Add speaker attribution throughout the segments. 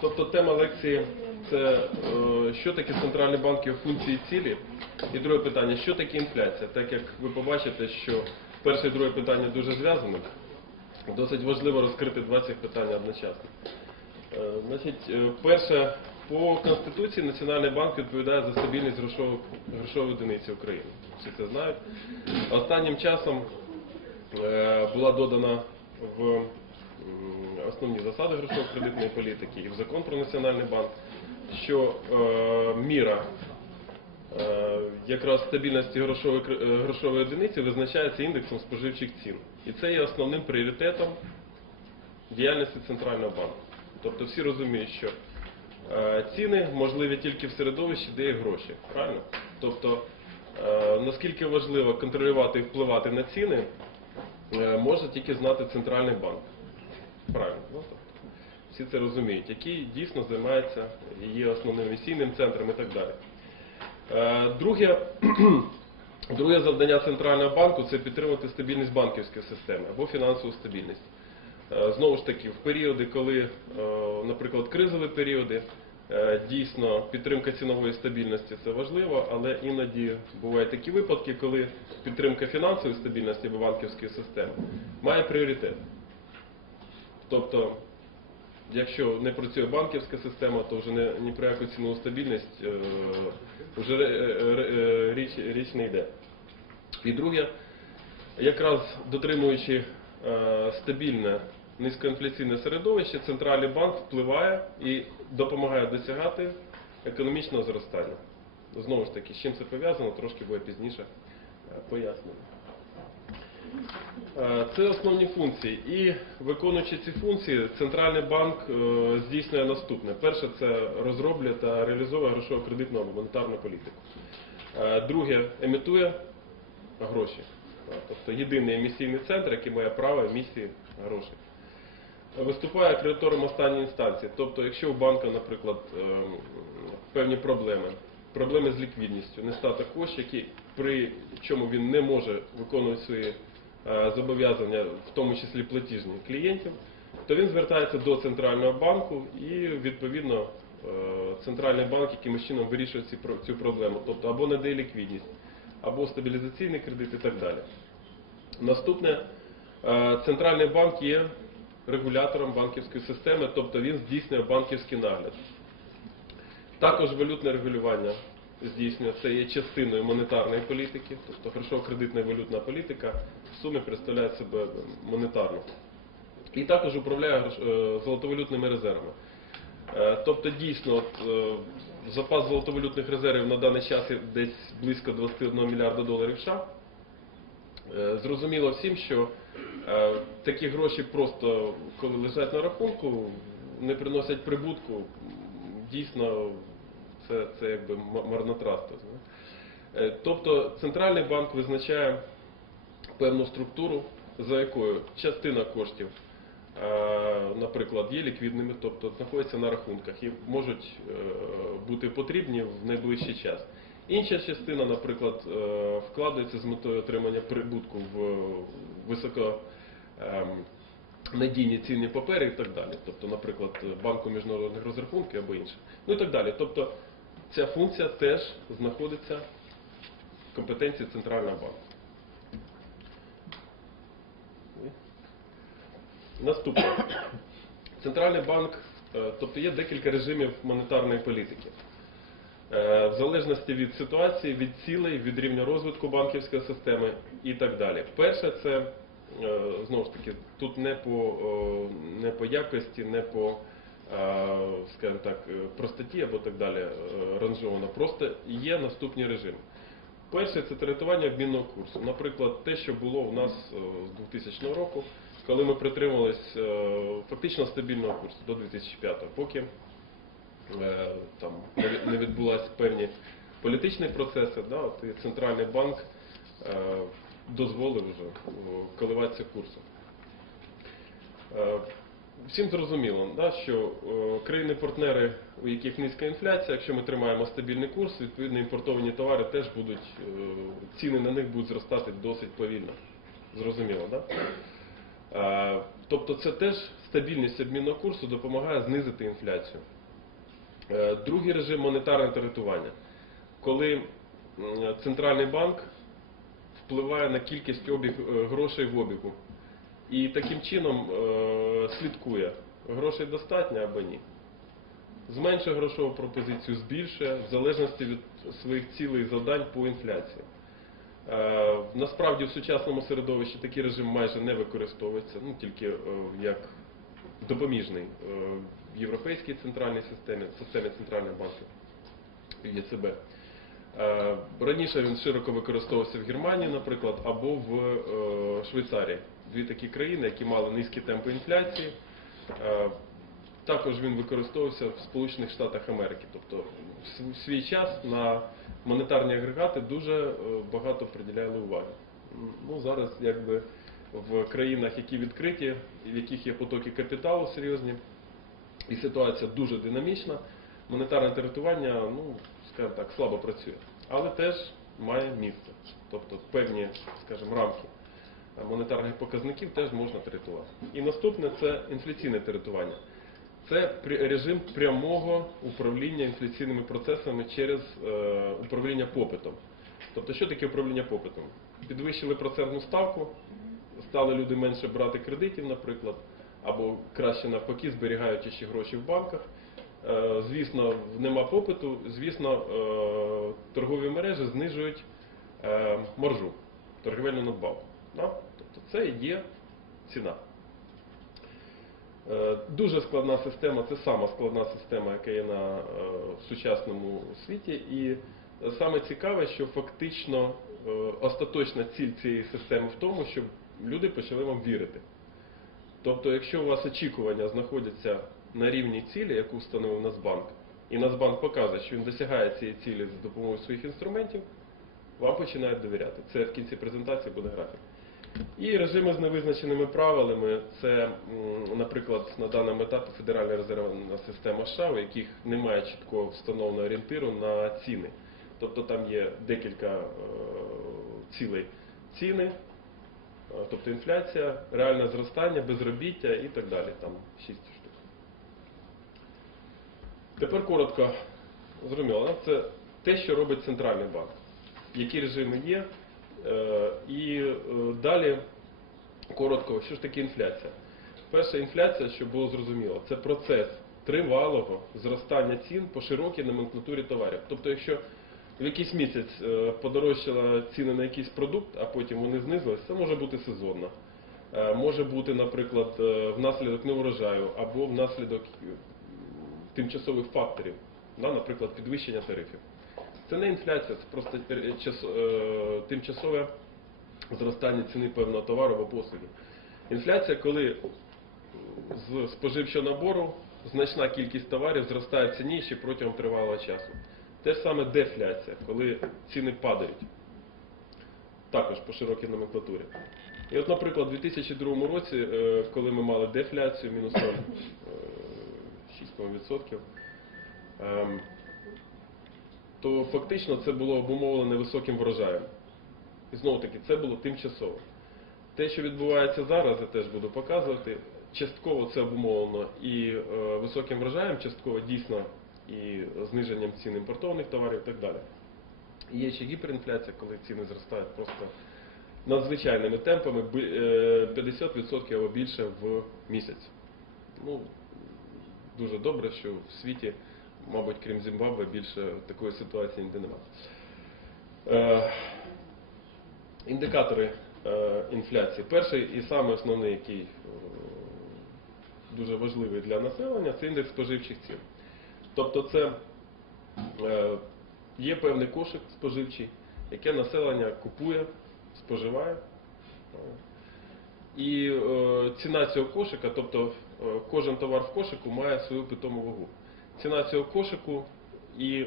Speaker 1: Тобто тема лекції це е, що таке центральний банк, його функції цілі. І друге питання, що таке інфляція? Так як ви побачите, що перше і друге питання дуже зв'язані, досить важливо розкрити два цих питання одночасно. Е, Значить, е, перше, по Конституції Національний банк відповідає за стабільність грошової, грошової одиниці України. Всі це знають. Останнім часом була додана в основні засади грошово-кредитної політики і в закон про Національний банк, що е, міра е, якраз стабільності грошової, е, грошової одиниці визначається індексом споживчих цін. І це є основним пріоритетом діяльності Центрального банку. Тобто всі розуміють, що ціни можливі тільки в середовищі, де є гроші. Правильно? Тобто, наскільки важливо контролювати і впливати на ціни, може тільки знати Центральний банк. Правильно. Ну, тобто, всі це розуміють, який дійсно займається є основним місійним центром і так далі. Е, Друге, друге завдання Центрального банку це підтримувати стабільність банківської системи або фінансову стабільність. Е, Знову ж таки, в періоди, коли, е, наприклад, кризові періоди, дійсно підтримка цінової стабільності це важливо, але іноді бувають такі випадки, коли підтримка фінансової стабільності або банківської системи має пріоритет. Тобто, якщо не працює банківська система, то вже не, ні про яку цінову стабільність е, вже е, е, е, річ, річ не йде. І друге, якраз дотримуючи е, стабільне низькоінфляційне середовище, центральний банк впливає і допомагає досягати економічного зростання. Знову ж таки, з чим це пов'язано, трошки буде пізніше е, пояснено. Е, Це основні функції. І виконуючи ці функції, Центральний банк е, здійснює наступне. Перше це розроблює та реалізовує грошово-кредитну або монетарну політику. Е, Друге емітує гроші. Тобто єдиний емісійний центр, який має право емісії грошей. Виступає кредитором останньої інстанції. Тобто, якщо у банка, наприклад, певні проблеми, проблеми з ліквідністю, нестаток коштів, при чому він не може виконувати свої зобов'язання, в тому числі платіжні клієнтів, то він звертається до центрального банку і відповідно е, центральний банк якимось чином вирішує цю проблему, тобто або надає ліквідність, або стабілізаційний кредит і так далі. Наступне, е, центральний банк є регулятором банківської системи, тобто він здійснює банківський нагляд. Також валютне регулювання здійснює, це є частиною монетарної політики, тобто грошово-кредитна валютна політика в сумі представляє себе монетарну. І також управляє е, золотовалютними резервами. Е, Тобто дійсно е, запас золотовалютних резервів на даний час є десь близько 21 мільярда доларів США. Е, Зрозуміло всім, що е, такі гроші просто коли лежать на рахунку, не приносять прибутку. Дійсно, це, це якби марнотратство. Е, Тобто центральний банк визначає певну структуру, за якою частина коштів, е, наприклад, є ліквідними, тобто знаходяться на рахунках і можуть е, бути потрібні в найближчий час. Інша частина, наприклад, вкладається з метою отримання прибутку в високо ем, цінні папери і так далі. Тобто, наприклад, банку міжнародних розрахунків або інше. Ну і так далі. Тобто ця функція теж знаходиться в компетенції Центрального банку. Наступне. Центральний банк, е, тобто є декілька режимів монетарної політики. Е, В залежності від ситуації, від цілей, від рівня розвитку банківської системи і так далі. Перше, це е, знову ж таки, тут не по, не по якості, не по скажімо так, е, простоті або так далі е, ранжовано. Просто є наступні режими. Перше це третування обмінного курсу. Наприклад, те, що було в нас е, з 2000 року, коли ми притримувались е, фактично стабільного курсу до 2005 поки е, там не від- відбулися певні політичні процеси, да, от і центральний банк е, дозволив вже коливатися курсом. Всім зрозуміло, да, що е, країни-партнери, у яких низька інфляція, якщо ми тримаємо стабільний курс, відповідно імпортовані товари теж будуть, е, ціни на них будуть зростати досить повільно. Зрозуміло, так? Да? Е, Тобто це теж стабільність обмінного курсу допомагає знизити інфляцію. Другий режим монетарне тарифування, коли центральний банк впливає на кількість обіг, грошей в обігу. І таким чином е, слідкує, грошей достатньо або ні. Зменшує грошову пропозицію, збільшує в залежності від своїх цілей і завдань по інфляції. Е, Насправді в сучасному середовищі такий режим майже не використовується, ну тільки е, як допоміжний в європейській центральній системі, системі центральних банків ЄЦБ. Раніше він широко використовувався в Германії, наприклад, або в Швейцарії. Дві такі країни, які мали низькі темпи інфляції. Е, Також він використовувався в Сполучених Штатах Америки. Тобто в свій час на монетарні агрегати дуже е, багато приділяли уваги. Ну, зараз якби в країнах, які відкриті, в яких є потоки капіталу серйозні, і ситуація дуже динамічна, монетарне тарифування, ну, скажімо так, слабо працює. Але теж має місце. Тобто певні, скажімо, рамки монетарних показників теж можна тарифувати. І наступне це інфляційне тарифування. Це режим прямого управління інфляційними процесами через е, управління попитом. Тобто, що таке управління попитом? Підвищили процентну ставку, стали люди менше брати кредитів, наприклад, або краще навпаки, зберігаючи ще гроші в банках. Е, Звісно, нема попиту, звісно, е, торгові мережі знижують маржу, торговельну надбавку. Це є ціна. Е, Дуже складна система, це сама складна система, яка є на е, сучасному світі. І саме цікаве, що фактично е, остаточна ціль цієї системи в тому, щоб люди почали вам вірити. Тобто, якщо у вас очікування знаходяться на рівні цілі, яку встановив Нацбанк, і Нацбанк показує, що він досягає цієї цілі за допомогою своїх інструментів, вам починають довіряти. Це в кінці презентації буде графік. І режими з невизначеними правилами це, наприклад, на даному етапі Федеральна резервна система США, у яких немає чіткого встановленого орієнтиру на ціни. Тобто там є декілька е, цілей ціни, е, тобто інфляція, реальне зростання, безробіття і так далі. Там 6 штук. Тепер коротко зрозуміло, це те, що робить центральний банк. Які режими є, І е, далі коротко, що ж таке інфляція? Перша інфляція, щоб було зрозуміло, це процес тривалого зростання цін по широкій номенклатурі товарів. Тобто, якщо в якийсь місяць е, подорожчала ціни на якийсь продукт, а потім вони знизились, це може бути сезонно. Е, Може бути, наприклад, е, внаслідок неурожаю або внаслідок е, тимчасових факторів, наприклад, підвищення тарифів. Це не інфляція, це просто е, е, тимчасове зростання ціни певного товару або послуги. Інфляція, коли з споживчого набору значна кількість товарів зростає в протягом тривалого часу. Те ж саме дефляція, коли ціни падають. Також по широкій номенклатурі. І от, наприклад, у 2002 році, е, коли ми мали дефляцію мінус 0,6%, ем, то фактично це було обумовлено високим врожаєм. І знову таки, це було тимчасово. Те, що відбувається зараз, я теж буду показувати. Частково це обумовлено і е, високим врожаєм, частково дійсно і зниженням цін імпортованих товарів і так далі. Є ще гіперінфляція, коли ціни зростають просто надзвичайними темпами, е, 50% або більше в місяць. Ну, дуже добре, що в світі, мабуть, крім Зімбабве, більше такої ситуації ніде немає. Е, індикатори е, інфляції. Перший і самий основний, який е, дуже важливий для населення, це індекс споживчих цін. Тобто це е, є певний кошик споживчий, яке населення купує, споживає. І е, ціна цього кошика, тобто е, кожен товар в кошику має свою питому вагу. Ціна цього кошику і е,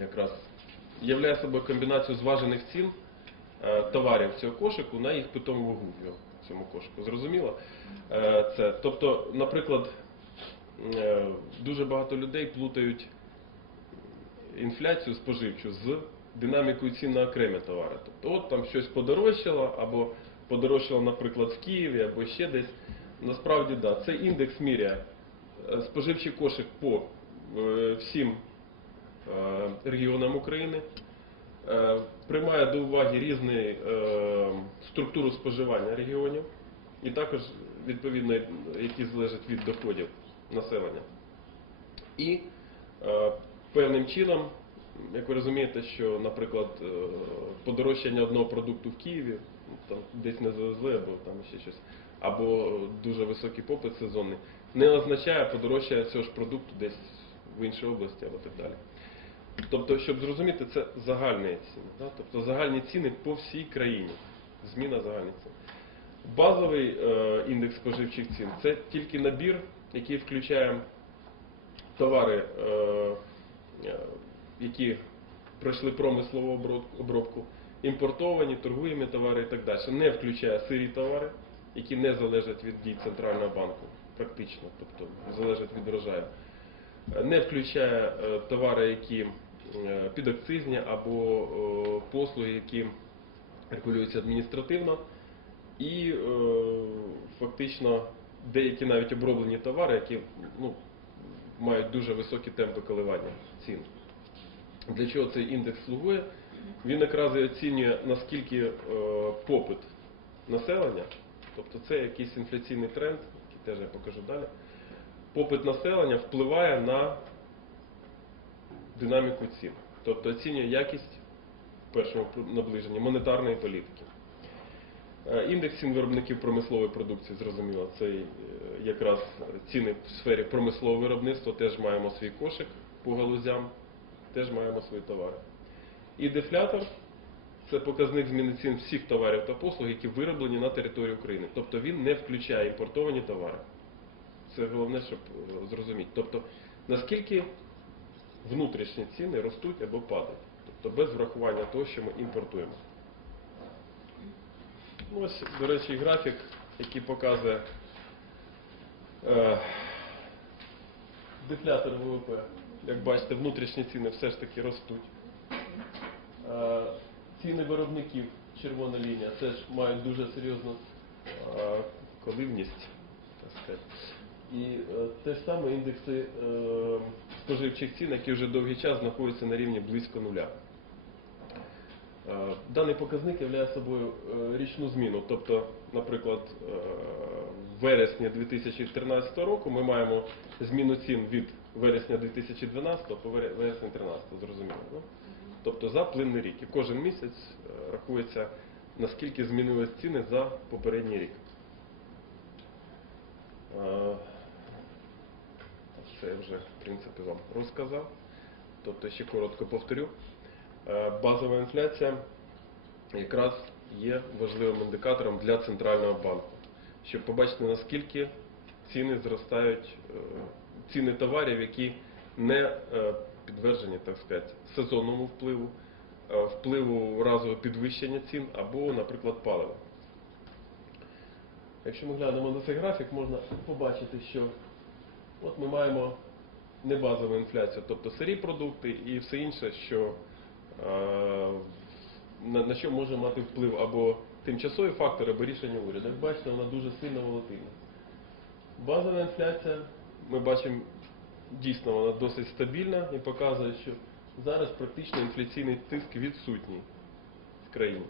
Speaker 1: якраз являє собою комбінацію зважених цін е, товарів цього кошику на їх питому вагу в цьому кошику. Зрозуміло? Е, Це, тобто, наприклад, е, дуже багато людей плутають інфляцію споживчу з динамікою цін на окремі товари. Тобто, от там щось подорожчало, або подорожчало, наприклад, в Києві, або ще десь. Насправді, да. Цей індекс міряє споживчий кошик по е, всім е, регіонам України, е, приймає до уваги різну е, структуру споживання регіонів і також відповідно, які залежать від доходів населення. І е, певним чином, як ви розумієте, що, наприклад, е, подорожчання одного продукту в Києві, там десь не завезли, або там ще щось, або дуже високий попит сезонний, не означає подорожчання цього ж продукту десь в іншій області або так далі. Тобто, щоб зрозуміти, це загальні ціни. Да? Тобто загальні ціни по всій країні. Зміна загальних цін. Базовий е, індекс споживчих цін це тільки набір, який включає товари, е, е, які пройшли промислову обробку, імпортовані, торгуємі товари і так далі. Не включає сирі товари, які не залежать від дій центрального банку, практично, тобто залежать від врожаю. Не включає е, товари, які е, підакцизні або е, послуги, які регулюються адміністративно, і фактично деякі навіть оброблені товари, які ну, мають дуже високі темпи коливання цін. Для чого цей індекс слугує? Він якраз і оцінює наскільки попит населення, тобто це якийсь інфляційний тренд, теж я покажу далі. Попит населення впливає на динаміку цін, тобто оцінює якість в першому наближенні монетарної політики. Е, Індекс цін виробників промислової продукції, зрозуміло, це е, якраз ціни в сфері промислового виробництва, теж маємо свій кошик по галузям, теж маємо свої товари. І дефлятор це показник зміни цін всіх товарів та послуг, які вироблені на території України. Тобто він не включає імпортовані товари. Це головне, щоб е, зрозуміти. Тобто, наскільки внутрішні ціни ростуть або падають. Тобто без врахування того, що ми імпортуємо. Ось, до речі, графік, який показує е, дефлятор ВВП. Як бачите, внутрішні ціни все ж таки ростуть. Е, ціни виробників, червона лінія, теж мають дуже серйозну коливність. І е, те ж саме індекси е, споживчих цін, які вже довгий час знаходяться на рівні близько нуля. Е, Даний показник являє собою річну зміну. Тобто, наприклад, в вересні 2013 року ми маємо зміну цін від вересня 2012 по вере- вересень 2013, зрозуміло. Тобто за плинний рік. І кожен місяць е, рахується, наскільки змінились ціни за попередній рік. Це я вже, в принципі, вам розказав. Тобто, ще коротко повторю. Е, Базова інфляція якраз є важливим індикатором для центрального банку, щоб побачити, наскільки ціни зростають, е, ціни товарів, які не підтверджені, так сказати, сезонному впливу, е, впливу разового підвищення цін або, наприклад, палива. Якщо ми глянемо на цей графік, можна побачити, що от ми маємо небазову інфляцію, тобто сирі продукти і все інше, що е, на, що може мати вплив або тимчасові фактори, або рішення уряду. Як бачите, вона дуже сильно волатильна. Базова інфляція, ми бачимо, дійсно вона досить стабільна і показує, що зараз практично інфляційний тиск відсутній в країні.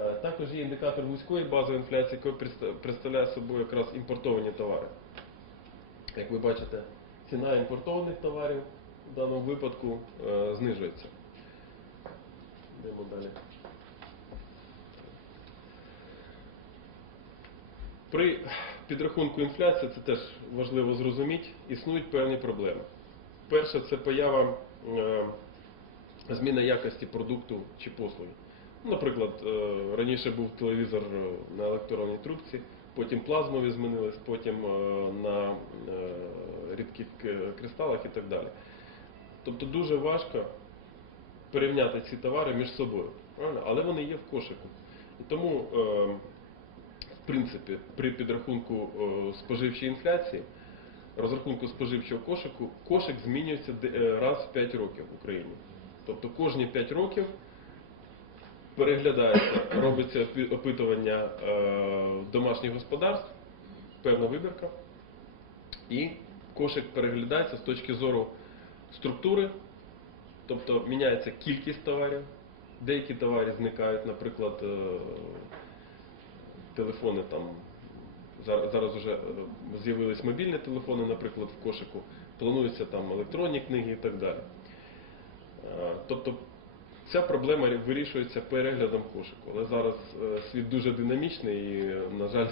Speaker 1: Е, Також є індикатор вузької базової інфляції, який представляє собою якраз імпортовані товари. Як ви бачите, ціна імпортованих товарів в даному випадку е, знижується. Йдемо далі. При підрахунку інфляції, це теж важливо зрозуміти, існують певні проблеми. Перше, це поява е, зміна якості продукту чи послуги. Наприклад, е, раніше був телевізор е, на електронній трубці, потім плазмові змінились, потім на рідких кристалах і так далі. Тобто дуже важко порівняти ці товари між собою, правильно? але вони є в кошику. І тому, принципі, при підрахунку е, споживчої інфляції, розрахунку споживчого кошику, кошик змінюється е, раз в 5 років в Україні. Тобто кожні 5 років переглядається, робиться опитування е, домашніх господарств, певна вибірка, і кошик переглядається з точки зору структури, тобто міняється кількість товарів, деякі товари зникають, наприклад, телефони там. Зараз, вже е, з'явились мобільні телефони, наприклад, в кошику, плануються там електронні книги і так далі. Е, Тобто ця проблема вирішується переглядом кошику. Але зараз е, світ дуже динамічний і, на жаль,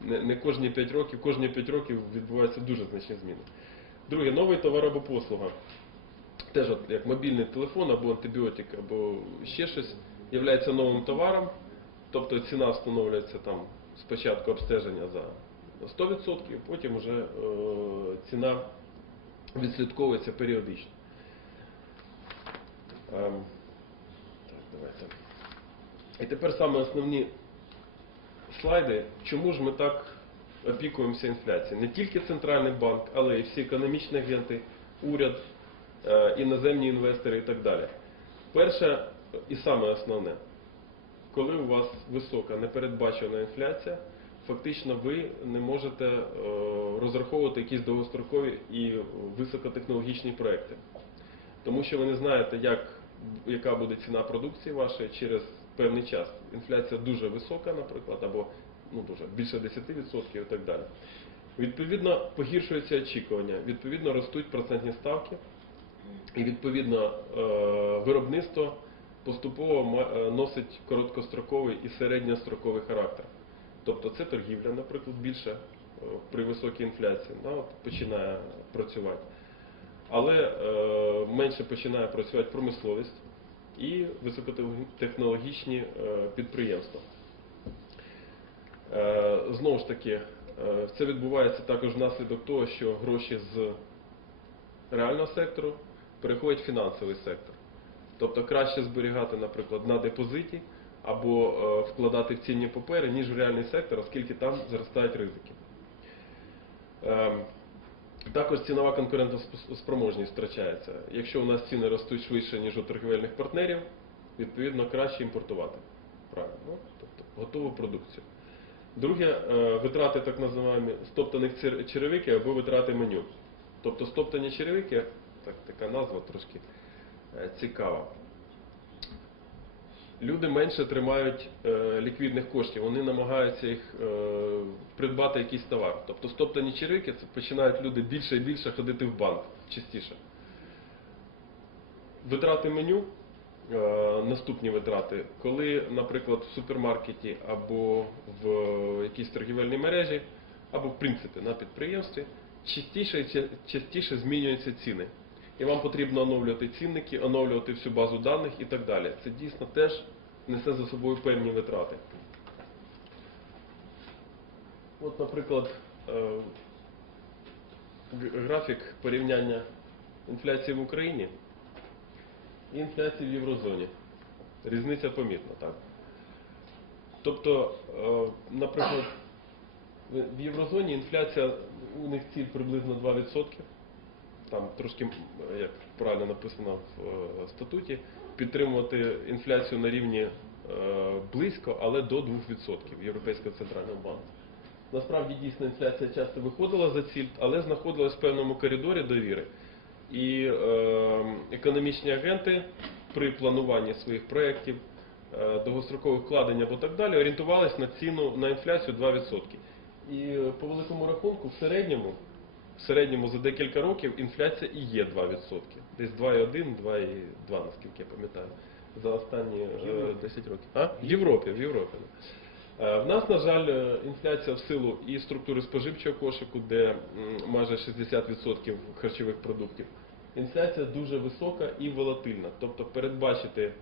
Speaker 1: не кожні 5 років, кожні 5 років відбуваються дуже значні зміни. Друге, новий товар або послуга. Теж от, як мобільний телефон або антибіотик, або ще щось, є новим товаром, тобто ціна встановлюється там спочатку обстеження за 100%, потім вже е, ціна відслідковується періодично. Ем, так, давайте. І тепер саме основні слайди, чому ж ми так опікуємося інфляцією. Не тільки центральний банк, але і всі економічні агенти, уряд, е, іноземні інвестори і так далі. Перше і саме основне, коли у вас висока непередбачена інфляція, фактично ви не можете е, розраховувати якісь довгострокові і високотехнологічні проекти. Тому що ви не знаєте, як, яка буде ціна продукції вашої через певний час. Інфляція дуже висока, наприклад, або ну, дуже, більше 10% і так далі. Відповідно, погіршуються очікування, відповідно, ростуть процентні ставки, і відповідно е, виробництво поступово е, носить короткостроковий і середньостроковий характер. Тобто це торгівля, наприклад, більше при високій інфляції от починає працювати. Але е, менше починає працювати промисловість і високотехнологічні е, підприємства. Е, знову ж таки, е, це відбувається також внаслідок того, що гроші з реального сектору переходять в фінансовий сектор. Тобто краще зберігати, наприклад, на депозиті або е, вкладати в цінні папери, ніж в реальний сектор, оскільки там зростають ризики. Ем, Також цінова конкурентоспроможність втрачається. Якщо у нас ціни ростуть швидше, ніж у торгівельних партнерів, відповідно краще імпортувати. Правильно, ну, тобто готову продукцію. Друге, е, витрати так називаємо стоптаних черевики або витрати меню. Тобто стоптані черевики, так, така назва трошки цікава. Люди менше тримають е, ліквідних коштів, вони намагаються їх е, придбати якийсь товар. Тобто стоптані черевики, це починають люди більше і більше ходити в банк частіше. Витрати меню, е, наступні витрати, коли, наприклад, в супермаркеті або в якійсь торгівельній мережі, або в принципі на підприємстві, частіше частіше змінюються ціни. І вам потрібно оновлювати цінники, оновлювати всю базу даних і так далі. Це дійсно теж несе за собою певні витрати. От, наприклад, е, графік порівняння інфляції в Україні і інфляції в Єврозоні. Різниця помітна, так. Тобто, е, наприклад, в- Єврозоні інфляція, у них ціль приблизно 2%. Там трошки, як правильно написано в е, статуті, підтримувати інфляцію на рівні е, близько, але до 2% Європейського центрального банку. Насправді дійсно інфляція часто виходила за ціль, але знаходилась в певному коридорі довіри. І е, економічні агенти при плануванні своїх проєктів, довгострокових вкладень або так далі, орієнтувалися на ціну на інфляцію 2%. І по великому рахунку, в середньому, в середньому за декілька років інфляція і є 2%. Десь 2,1, 2,2, наскільки я пам'ятаю, за останні е, 10 років. А? В Європі, в Європі. Е, В нас, на жаль, е, інфляція в силу і структури споживчого кошику, де майже 60% харчових продуктів. Інфляція дуже висока і волатильна. Тобто передбачити,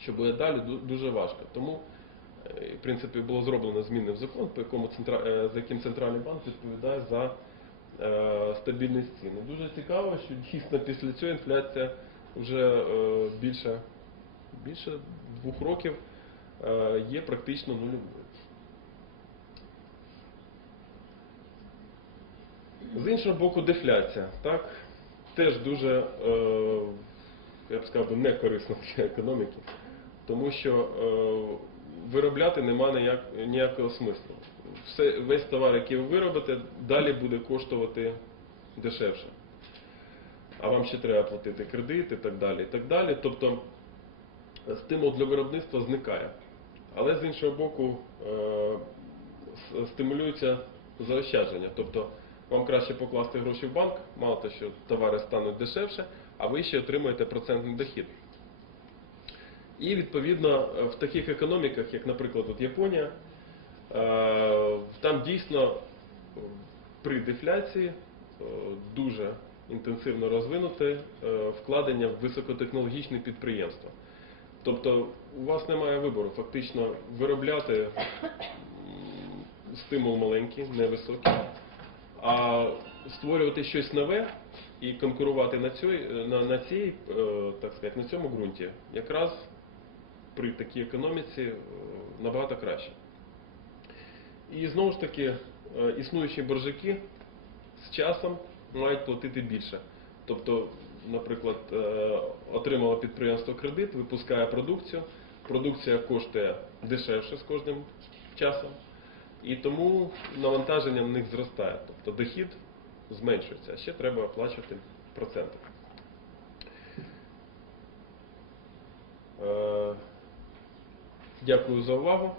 Speaker 1: що буде далі, дуже важко. Тому, е, в принципі, було зроблено зміни в закон, по якому центра- е, за яким центральний банк відповідає за е, стабільність цін. Дуже цікаво, що дійсно після цього інфляція вже е, більше, більше двох років е, є практично нульовою. З іншого боку, дефляція. Так? Теж дуже, е, я б сказав, би, не корисно для економіки, тому що виробляти нема ніяк, ніякого смислу. Все, весь товар, який ви виробите, далі буде коштувати дешевше. А вам ще треба платити кредит і так далі. І так далі. Тобто стимул для виробництва зникає. Але з іншого боку, е, стимулюється заощадження. Тобто вам краще покласти гроші в банк, мало те, що товари стануть дешевше, а ви ще отримуєте процентний дохід. І відповідно в таких економіках, як, наприклад, от Японія, е, там дійсно при дефляції е, дуже інтенсивно розвинуте е, вкладення в високотехнологічні підприємства. Тобто у вас немає вибору, фактично виробляти стимул маленький, невисокий, а створювати щось нове і конкурувати на цій, на, на цій, так сказати, на цьому ґрунті якраз при такій економіці е, набагато краще. І знову ж таки, е, існуючі боржаки з часом мають платити більше. Тобто, наприклад, е, отримало підприємство кредит, випускає продукцію, продукція коштує дешевше з кожним часом, і тому навантаження на них зростає. Тобто дохід зменшується, а ще треба оплачувати проценти. Дякую за увагу.